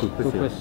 Kupes.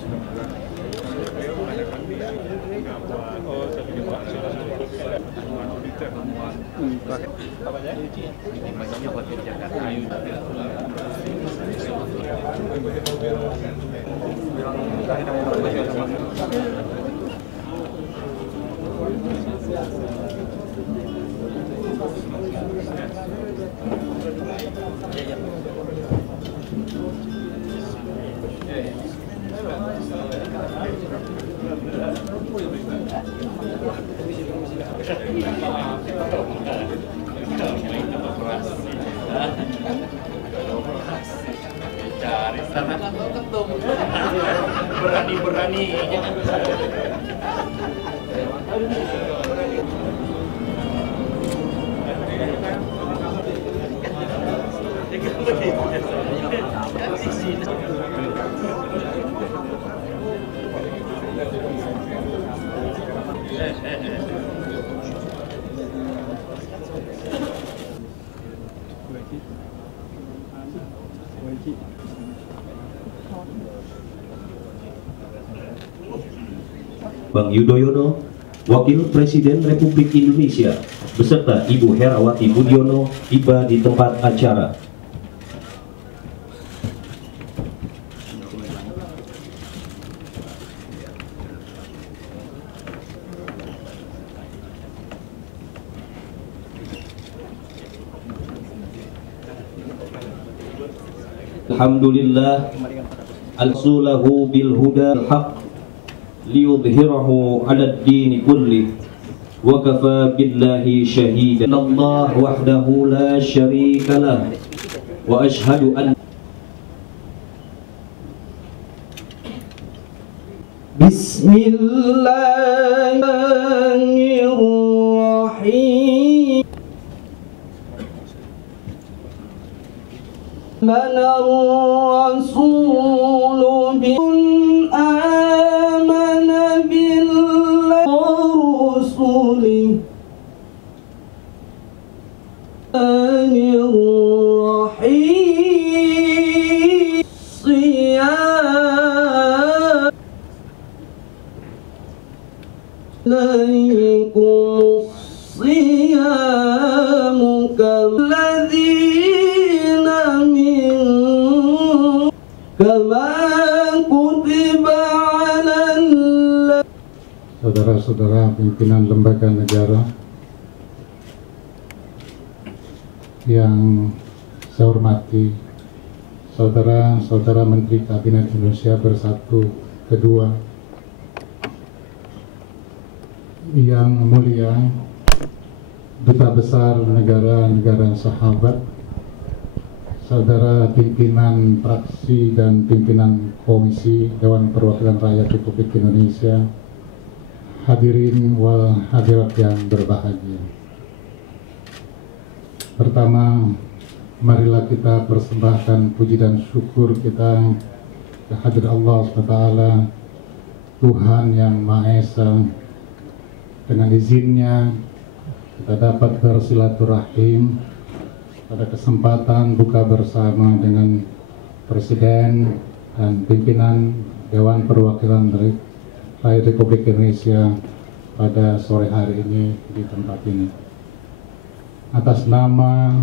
Cari sana ketemu berani-berani. Bang Yudhoyono, Wakil Presiden Republik Indonesia, beserta Ibu Herawati Budiono tiba di tempat acara. Alhamdulillah, al-sulahu bil huda al-haq liyudhhirahu 'ala ad-din kulli wa kafa billahi shahidan. Allah wahdahu la syarika lah wa ashhadu an Bismillahirrahmanirrahim. Manar rasulu bin amana billahi wa rusulih Rahim siyam laikum siyamu kalladzina min kama kutiba 'alal. Saudara-saudara pimpinan lembaga negara yang saya hormati, saudara-saudara Menteri Kabinet Indonesia Bersatu Kedua, yang mulia Duta Besar negara-negara sahabat, saudara pimpinan fraksi dan pimpinan Komisi Dewan Perwakilan Rakyat Republik Indonesia, hadirin wal hadirat yang berbahagia. Pertama, marilah kita persembahkan puji dan syukur kita kehadirat Allah SWT, Tuhan yang Maha Esa. Dengan izinnya kita dapat bersilaturahim pada kesempatan buka bersama dengan Presiden dan pimpinan Dewan Perwakilan Rakyat Republik Indonesia pada sore hari ini di tempat ini. Atas nama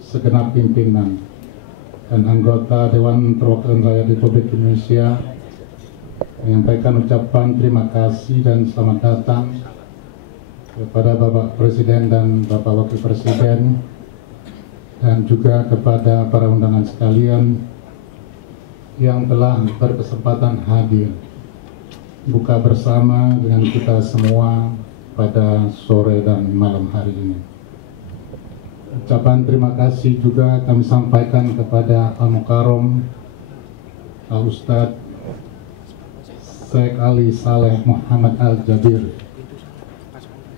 segenap pimpinan dan anggota Dewan Perwakilan Rakyat Republik Indonesia, menyampaikan ucapan terima kasih dan selamat datang kepada Bapak Presiden dan Bapak Wakil Presiden, dan juga kepada para undangan sekalian yang telah berkesempatan hadir buka bersama dengan kita semua pada sore dan malam hari ini. Ucapan terima kasih juga kami sampaikan kepada Al-Mukarram Al-Ustadz Syekh Ali Saleh Muhammad Al-Jabir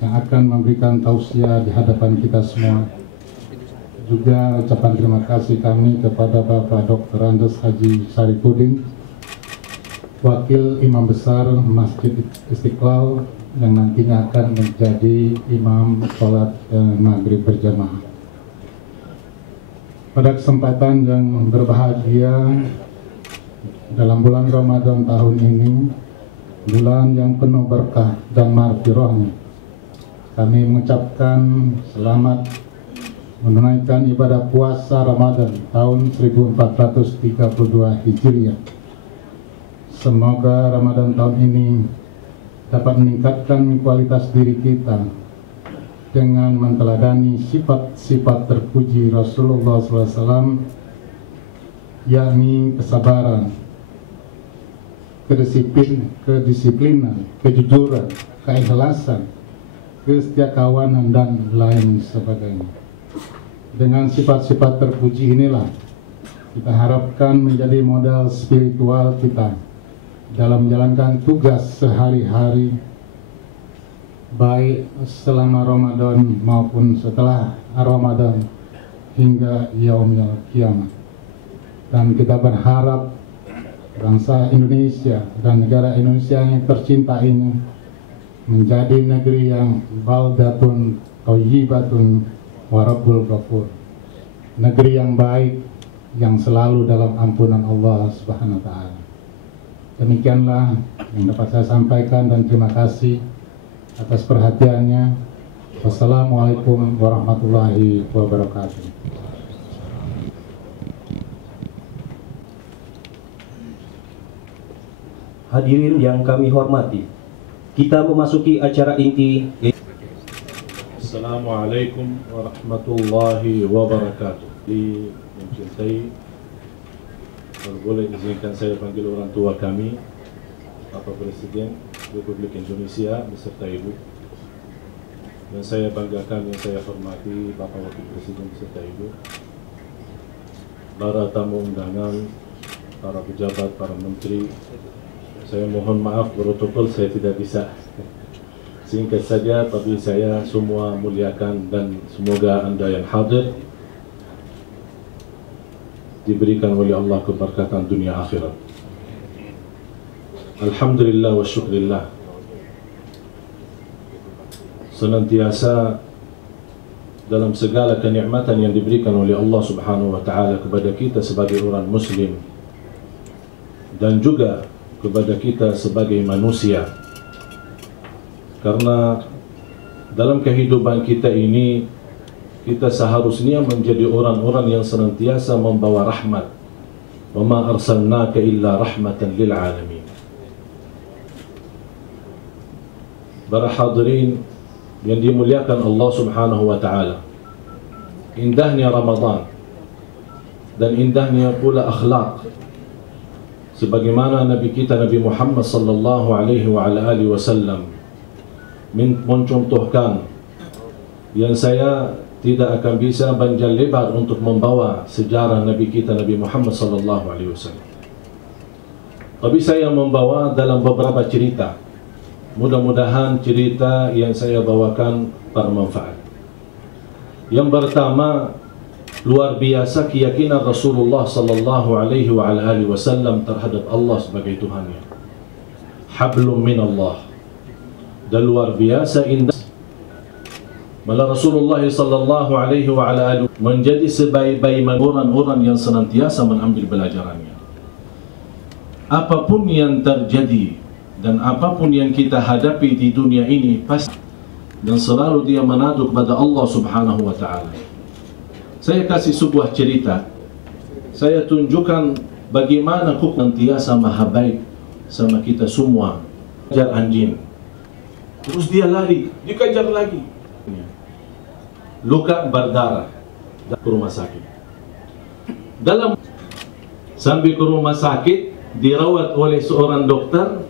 yang akan memberikan tausiah di hadapan kita semua. Juga ucapan terima kasih kami kepada Bapak Dr. Andes Haji Sarifudin, Wakil Imam Besar Masjid Istiqlal, yang nantinya akan menjadi imam sholat maghrib berjamaah. Pada kesempatan yang berbahagia, dalam bulan Ramadan tahun ini, bulan yang penuh berkah dan maghfirahnya, kami mengucapkan selamat menunaikan ibadah puasa Ramadan tahun 1432 Hijriah. Semoga Ramadan tahun ini dapat meningkatkan kualitas diri kita dengan menteladani sifat-sifat terpuji Rasulullah SAW, yakni kesabaran, kedisiplinan, kejujuran, keikhlasan, kesetiakawanan, dan lain sebagainya. Dengan sifat-sifat terpuji inilah kita harapkan menjadi modal spiritual kita dalam menjalankan tugas sehari-hari, baik selama Ramadan maupun setelah Ramadan hingga yaumil kiamat. Dan kita berharap bangsa Indonesia dan negara Indonesia yang tercinta ini menjadi negeri yang baldatun thayyibatun wa rabbul ghafur, negeri yang baik yang selalu dalam ampunan Allah Subhanahu wa taala. Demikianlah yang dapat saya sampaikan dan terima kasih atas perhatiannya. Wassalamualaikum warahmatullahi wabarakatuh. Hadirin yang kami hormati, kita memasuki acara inti. Assalamualaikum warahmatullahi wabarakatuh. Mencintai, kalau boleh izinkan saya panggil orang tua kami, Bapak Presiden Republik Indonesia beserta Ibu. Dan saya banggakan yang saya hormati Bapak Wakil Presiden beserta Ibu, para tamu undangan, para pejabat, para menteri. Saya mohon maaf protokol saya tidak bisa. Singkat saja, tapi saya semua muliakan dan semoga Anda yang hadir diberikan oleh Allah keberkatan dunia akhirat. Alhamdulillah wa syukrillah. Senantiasa dalam segala kenikmatan yang diberikan oleh Allah Subhanahu wa taala kepada kita sebagai orang muslim dan juga kepada kita sebagai manusia. Karena dalam kehidupan kita ini, kita seharusnya menjadi orang-orang yang senantiasa membawa rahmat. Wa ma arsalnaka illa rahmatan lil alamin. Para hadirin yang dimuliakan Allah Subhanahu wa taala, indahnya Ramadan dan indahnya pula akhlak sebagaimana Nabi kita Nabi Muhammad sallallahu alaihi wa ala alihi wasallam mencontohkan, yang saya tidak akan bisa panjang lebar untuk membawa sejarah Nabi kita Nabi Muhammad sallallahu alaihi wasallam. Tapi saya membawa dalam beberapa cerita. Mudah-mudahan cerita yang saya bawakan bermanfaat. Yang pertama, luar biasa keyakinan Rasulullah sallallahu alaihi wa ala alihi wasallam terhadap Allah sebagai Tuhannya. Hablum min Allah. Dan luar biasa indah. Malah Rasulullah sallallahu alaihi wa ala alihi menjadi sebaik-baik orang-orang yang senantiasa mengambil pelajarannya. Apapun yang terjadi dan apapun yang kita hadapi di dunia ini pasti dan selalu dia menadu kepada Allah Subhanahu wa taala. Saya kasih sebuah cerita. Saya tunjukkan bagaimana hukum senantiasa maha baik sama kita semua. Kejar anjing, terus dia lari, dikejar lagi, luka berdarah, ke rumah sakit. Dalam sampai ke rumah sakit dirawat oleh seorang dokter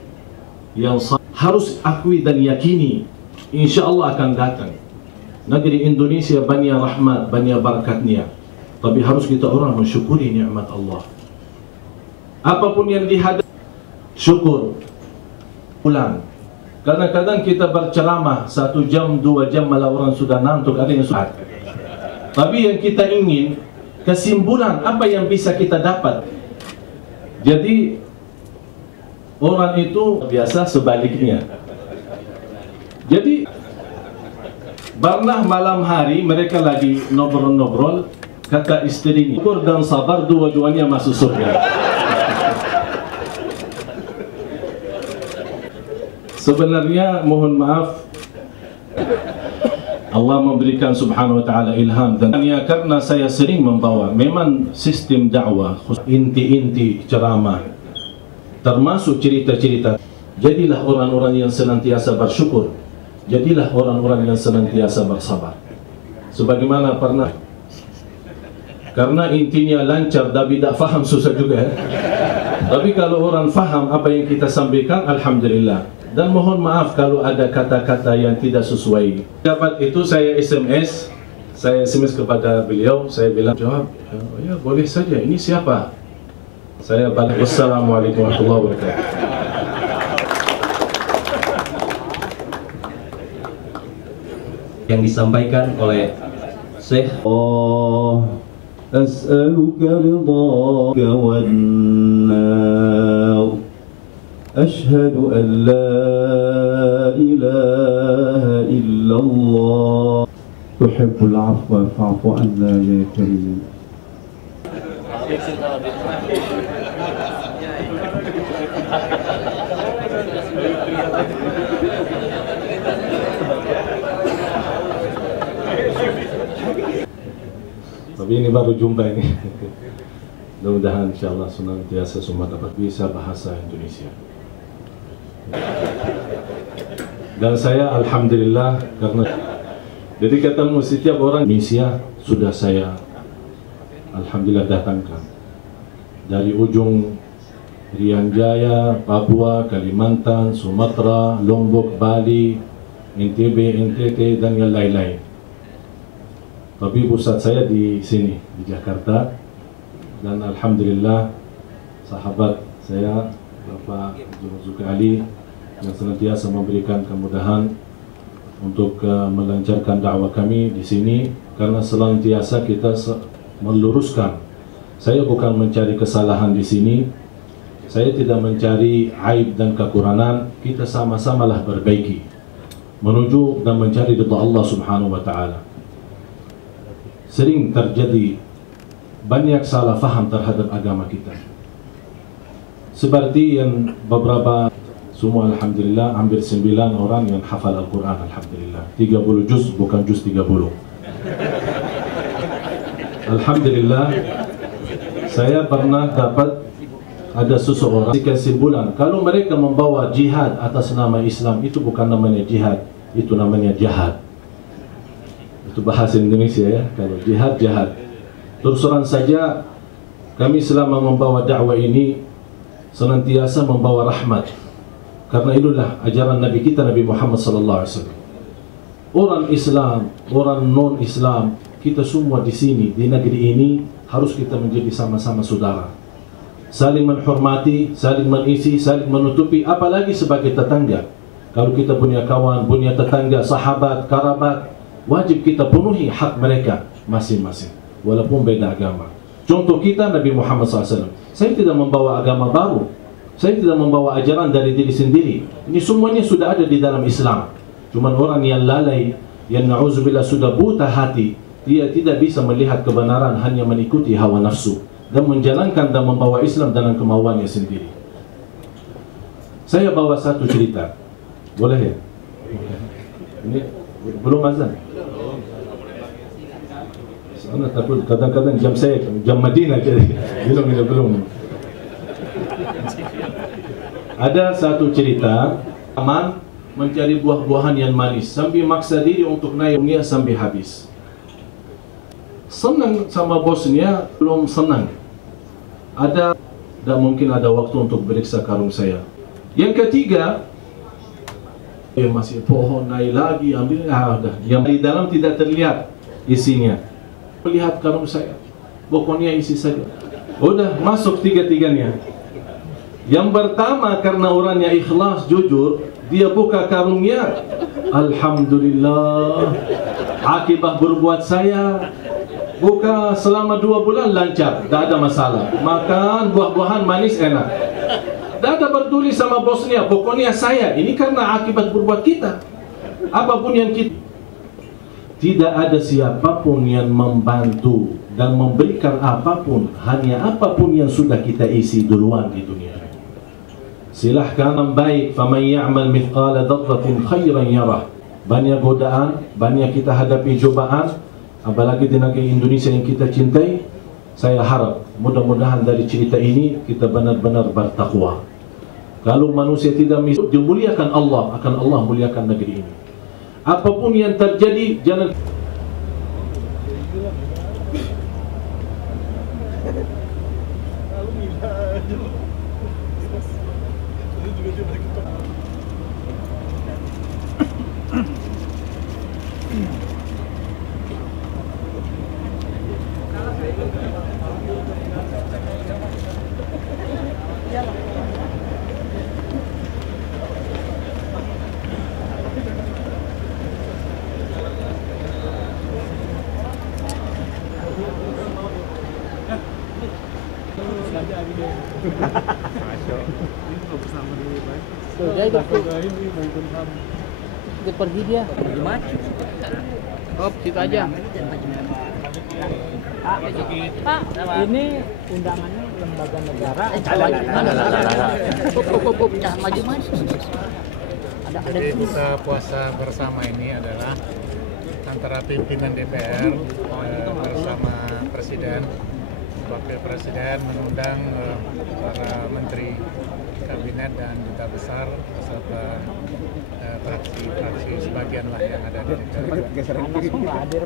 yang harus akui dan yakini insya Allah akan datang. Negeri Indonesia banyak rahmat, banyak barakatnya, tapi harus kita orang mensyukuri nikmat Allah. Apapun yang dihadapi, syukur, pulang. Kadang-kadang kita berceramah 1 jam, 2 jam, malah orang sudah ngantuk, ada yang sudah. Tapi yang kita ingin, kesimpulan apa yang bisa kita dapat. Jadi orang itu biasa sebaliknya. Jadi pernah malam hari mereka lagi ngobrol-ngobrol, kata istrinya, syukur dan sabar dua-duanya masuk surga. Sebenarnya mohon maaf, Allah memberikan subhanahu wa ta'ala ilham, dan ya, karena saya sering membawa memang sistem dakwah, inti-inti ceramah, termasuk cerita-cerita. Jadilah orang-orang yang senantiasa bersyukur, jadilah orang-orang yang senantiasa bersabar. Sebagaimana pernah, karena intinya lancar tapi tidak faham susah juga. Tapi kalau orang faham apa yang kita sampaikan, alhamdulillah. Dan mohon maaf kalau ada kata-kata yang tidak sesuai. Dapat itu saya SMS kepada beliau, saya bilang, jawab, ya boleh saja, ini siapa? Saya balik, wassalamualaikum warahmatullahi wabarakatuh. Yang disampaikan oleh Syekh As'aluka ridhaka wan nar Ashhadu an la ilaha illallah Tuhibbul afwa fa'fu anna ya karim. Tapi ini baru jumpa ini. Mudah-mudahan insyaallah senantiasa semua dapat bisa bahasa Indonesia. Dan saya alhamdulillah, karena jadi ketemu setiap orang Indonesia sudah saya alhamdulillah datangkan dari ujung Rian Jaya, Papua, Kalimantan, Sumatera, Lombok, Bali, NTB, NTT dan yang lain-lain. Tapi pusat saya di sini, di Jakarta, dan alhamdulillah sahabat saya Bapak Zulkifli Ali yang senantiasa memberikan kemudahan untuk melancarkan dakwah kami di sini, karena senantiasa kita meluruskan. Saya bukan mencari kesalahan di sini, saya tidak mencari aib dan kekurangan, kita sama-samalah perbaiki menuju dan mencari ridha Allah Subhanahu wa taala. Sering terjadi banyak salah faham terhadap agama kita. Seperti yang beberapa, semua alhamdulillah hampir 9 orang yang hafal Al-Quran, alhamdulillah 30 juz, bukan juz 30. Alhamdulillah, saya pernah dapat ada seseorang kesimpulan, kalau mereka membawa jihad atas nama Islam, itu bukan namanya jihad, itu namanya jahat. Itu bahasa Indonesia ya, kalau jihad, jahat. Terus terang saja, kami selama membawa dakwah ini senantiasa membawa rahmat, karena itulah ajaran Nabi kita, Nabi Muhammad SAW. Orang Islam, orang non-Islam, kita semua di sini, di negeri ini, harus kita menjadi sama-sama saudara, saling menghormati, saling mengisi, saling menutupi, apalagi sebagai tetangga. Kalau kita punya kawan, punya tetangga, sahabat, kerabat, wajib kita penuhi hak mereka masing-masing, walaupun beda agama. Contoh kita Nabi Muhammad SAW. Saya tidak membawa agama baru, saya tidak membawa ajaran dari diri sendiri. Ini semuanya sudah ada di dalam Islam. Cuman orang yang lalai, yang na'udzubillah sudah buta hati, dia tidak bisa melihat kebenaran, hanya mengikuti hawa nafsu dan menjalankan dan membawa Islam dengan kemauannya sendiri. Saya bawa satu cerita, boleh ya? Ini belum azan. Saya takut kadang-kadang jam saya, jam Madinah jadi belum. Ada satu cerita, aman mencari buah-buahan yang manis sambil maksa diri untuk naiknya sampai habis. Senang sama bosnya, belum senang. Dan mungkin ada waktu untuk periksa karung saya. Yang ketiga, masih pohon naik lagi, ambil, dah. Yang di dalam tidak terlihat isinya. Lihat karung saya, pokoknya isi saja. Udah masuk tiga-tiganya. Yang pertama, karena orangnya ikhlas, jujur, dia buka karungnya. Alhamdulillah, akibat berbuat saya, buka selama 2 bulan lancar, tak ada masalah. Makan buah-buahan manis enak. Tak ada peduli sama bosnya, pokoknya saya. Ini karena akibat berbuat kita. Apapun yang kita, tidak ada siapapun yang membantu dan memberikan apapun, hanya apapun yang sudah kita isi duluan di dunia. silahkan yang baik. Faman ya'mal mithqala dzarratin khairan yarah. Banyak godaan, banyak kita hadapi cobaan, apalagi di negeri Indonesia yang kita cintai. Saya harap mudah-mudahan dari cerita ini kita benar-benar bertakwa. Kalau manusia tidak dimuliakan Allah, akan Allah muliakan negeri ini. Apapun yang terjadi, jangan Dia pergi dia. Gimana? Oh, situ aja. Pak, ini undangannya lembaga negara. Jangan maju mas. Jadi buka puasa bersama ini adalah antara pimpinan DPR bersama Presiden, Wakil Presiden mengundang para menteri kabinet dan duta besar beserta fraksi-fraksi sebagian lah yang ada di DPR.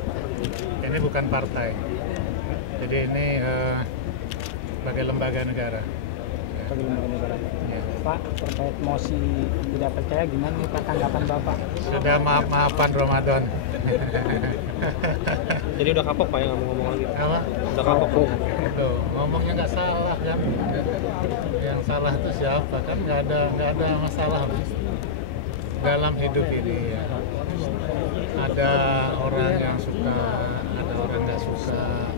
Ini bukan partai, jadi ini sebagai lembaga negara. Ya. Pak, terkait mosi tidak percaya gimana nih Pak tanggapan Bapak? Sudah maaf-maafan Ramadan. Jadi udah kapok Pak ya nggak mau ngomong lagi? Apa? Udah kapok. Tuh, ngomongnya nggak salah kan? Yang salah itu siapa kan? Nggak ada masalah dalam hidup ini ya. Ada orang yang suka, ada orang nggak suka.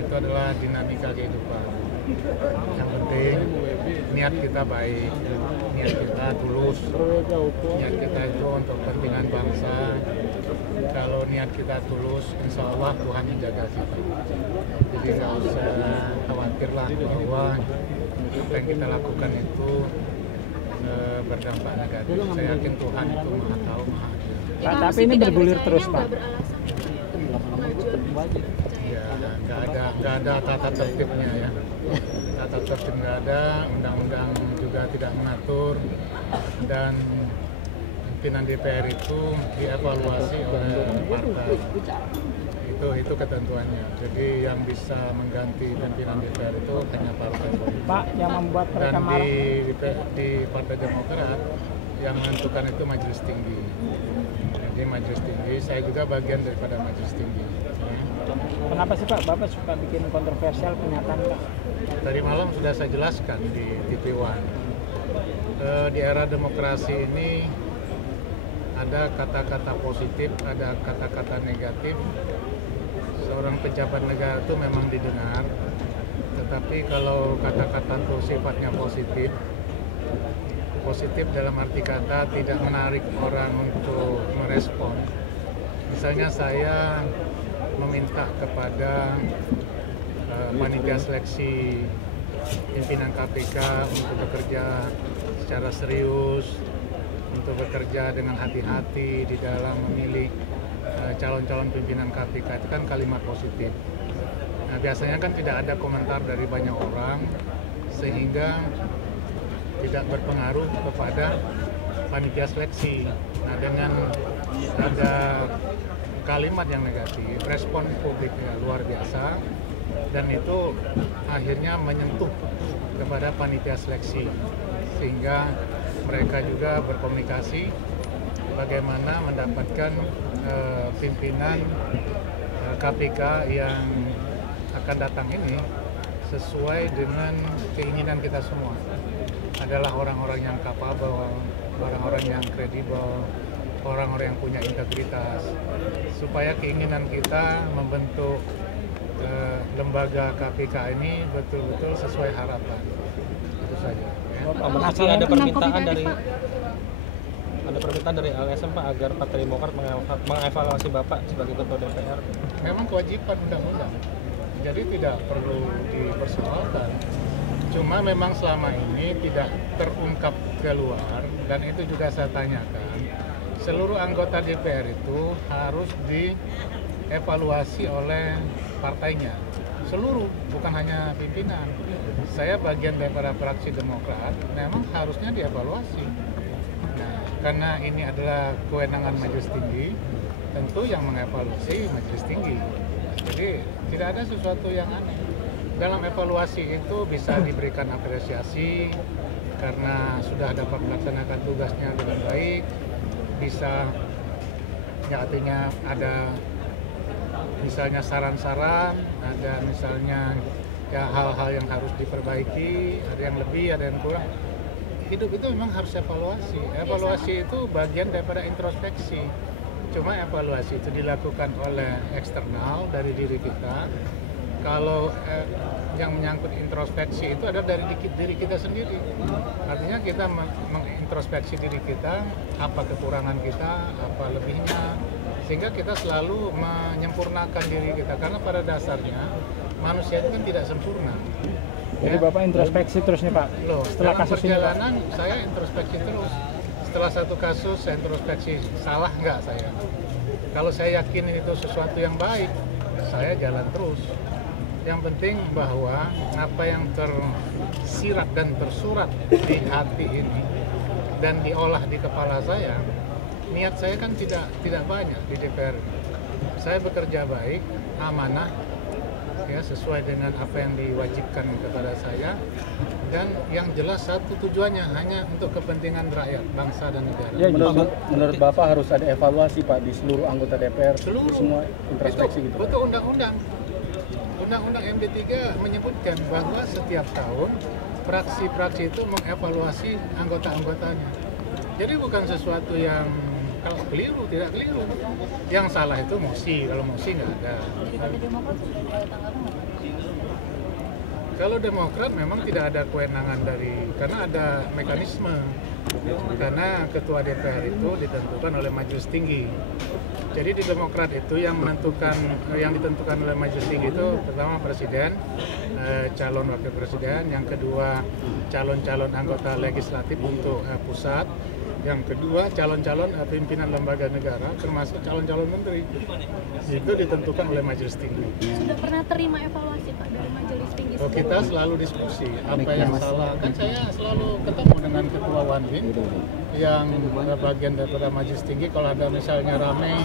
Itu adalah dinamika kehidupan. Yang penting niat kita baik, niat kita tulus, niat kita itu untuk kepentingan bangsa. Kalau niat kita tulus, insya Allah Tuhan menjaga kita. Jadi nggak usah khawatirlah bahwa apa yang kita lakukan itu berdampak negatif. Saya yakin Tuhan itu Maha Tahu, Maha Adil. Pak, tapi ini bergulir terus Pak. Ya, nggak ada tata tertibnya ya. Tata tertib nggak ada, undang-undang juga tidak mengatur, dan pimpinan DPR itu dievaluasi oleh partai. Itu ketentuannya. Jadi yang bisa mengganti pimpinan DPR itu hanya partai politik. Pak, yang membuat mereka Dan marah. di Partai Demokrat yang menentukan itu Majelis Tinggi. Jadi Majelis Tinggi, saya juga bagian daripada Majelis Tinggi. Kenapa sih Pak, Bapak suka bikin kontroversial pernyataan Pak? Tadi malam sudah saya jelaskan di TV One. Di era demokrasi ini ada kata-kata positif, ada kata-kata negatif. Seorang pejabat negara itu memang didengar, tetapi kalau kata-kata itu sifatnya positif dalam arti kata tidak menarik orang untuk merespon. Misalnya saya meminta kepada panitia seleksi pimpinan KPK untuk bekerja secara serius, untuk bekerja dengan hati-hati di dalam memilih calon-calon pimpinan KPK, itu kan kalimat positif. Nah, biasanya kan tidak ada komentar dari banyak orang sehingga tidak berpengaruh kepada panitia seleksi. Nah, dengan ada kalimat yang negatif, respon publiknya luar biasa, dan itu akhirnya menyentuh kepada panitia seleksi, sehingga mereka juga berkomunikasi bagaimana mendapatkan pimpinan KPK yang akan datang ini sesuai dengan keinginan kita semua. Adalah orang-orang yang kapabel, orang-orang yang kredibel, orang-orang yang punya integritas, supaya keinginan kita membentuk lembaga KPK ini betul-betul sesuai harapan. Itu saja. Ya. Masih ada permintaan dari LSM Pak agar Partai Demokrat mengevaluasi Bapak sebagai Ketua DPR. Memang kewajiban undang-undang, jadi tidak perlu dipersoalkan. Cuma memang selama ini tidak terungkap keluar, dan itu juga saya tanyakan. Seluruh anggota DPR itu harus dievaluasi oleh partainya. Seluruh, bukan hanya pimpinan. Saya bagian daripada fraksi Demokrat, memang harusnya dievaluasi. Nah, karena ini adalah kewenangan Majelis Tinggi, tentu yang mengevaluasi Majelis Tinggi. Jadi tidak ada sesuatu yang aneh. Dalam evaluasi itu bisa diberikan apresiasi karena sudah dapat melaksanakan tugasnya dengan baik, bisa ya artinya ada misalnya saran-saran, ada misalnya ya hal-hal yang harus diperbaiki, ada yang lebih, ada yang kurang. Hidup itu memang harus evaluasi. Evaluasi itu bagian daripada introspeksi. Cuma evaluasi itu dilakukan oleh eksternal dari diri kita. Kalau yang menyangkut introspeksi itu ada dari diri kita sendiri. Artinya kita mengintrospeksi diri kita, apa kekurangan kita, apa lebihnya, sehingga kita selalu menyempurnakan diri kita. Karena pada dasarnya manusia itu kan tidak sempurna. Jadi ya? Bapak introspeksi terus nih Pak? Loh, setelah dalam kasus perjalanan ini, saya introspeksi terus. Setelah satu kasus saya introspeksi, salah nggak saya? Kalau saya yakin itu sesuatu yang baik, saya jalan terus. Yang penting bahwa apa yang tersirat dan tersurat di hati ini dan diolah di kepala saya, niat saya kan tidak banyak di DPR. Saya bekerja baik, amanah, ya sesuai dengan apa yang diwajibkan kepada saya, dan yang jelas satu tujuannya hanya untuk kepentingan rakyat, bangsa dan negara. ya, Menurut Bapak harus ada evaluasi Pak di seluruh anggota DPR, Seluruh. semua introspeksi gitu. Betul undang-undang. Undang-undang MD3 menyebutkan bahwa setiap tahun fraksi-fraksi itu mengevaluasi anggota-anggotanya. Jadi bukan sesuatu yang kalau keliru, tidak keliru. Yang salah itu mosi, kalau mosi nggak ada. Kalau Demokrat memang tidak ada kewenangan karena ada mekanisme. Karena ketua DPR itu ditentukan oleh Majelis Tinggi. Jadi di Demokrat itu yang ditentukan oleh Majelis Tinggi itu pertama presiden, calon wakil presiden, yang kedua calon-calon anggota legislatif untuk pusat, yang kedua calon-calon pimpinan lembaga negara termasuk calon-calon menteri. Itu ditentukan oleh Majelis Tinggi. Sudah pernah terima evaluasi Pak dari Majelis Tinggi? Oh, kita selalu diskusi apa yang salah. Kan saya selalu ketemu dengan ketua Wanwin yang bagian daripada Majelis Tinggi. Kalau ada misalnya rame,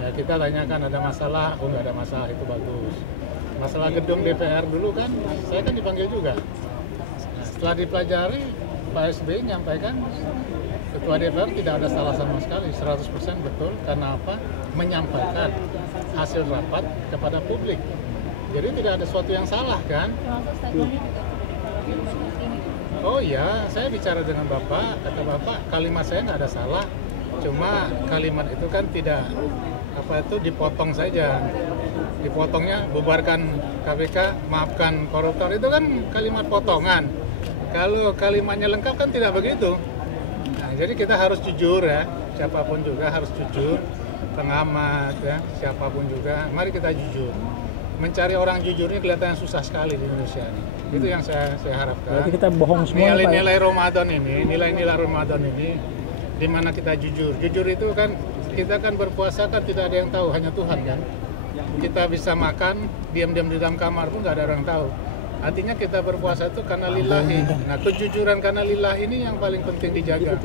ya kita tanyakan ada masalah. Oh nggak ada masalah, itu bagus. Masalah gedung DPR dulu kan, saya kan dipanggil juga. Setelah dipelajari, Pak SBY menyampaikan ketua DPR tidak ada salah sama sekali, 100% betul. Karena apa? Menyampaikan hasil rapat kepada publik. Jadi tidak ada sesuatu yang salah kan? Oh iya, saya bicara dengan Bapak, kata Bapak kalimat saya nggak ada salah. Cuma kalimat itu kan tidak dipotong saja. Dipotongnya bubarkan KPK, maafkan koruptor, itu kan kalimat potongan. Kalau kalimatnya lengkap kan tidak begitu. Nah, jadi kita harus jujur ya, siapapun juga harus jujur, pengamat ya, siapapun juga, mari kita jujur. Mencari orang jujur ini kelihatan susah sekali di Indonesia ini. Itu yang saya harapkan. Berarti kita bohong semua. Nilai-nilai Ramadan ini, nilai-nilai Ramadan ini, di mana kita jujur. Jujur itu kan kita kan berpuasa kan tidak ada yang tahu, hanya Tuhan kan. Kita bisa makan diam-diam di dalam kamar pun nggak ada orang tahu. Artinya kita berpuasa itu karena lillahi. Nah, kejujuran karena lillahi ini yang paling penting dijaga.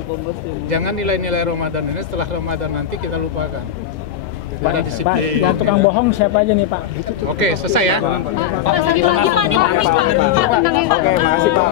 Jangan nilai-nilai Ramadan ini setelah Ramadan nanti kita lupakan. Pak, yang tukang bohong siapa aja nih Pak? Oke, selesai ya. Pak, lagi Pak, ini Pak. Oke, makasih Pak.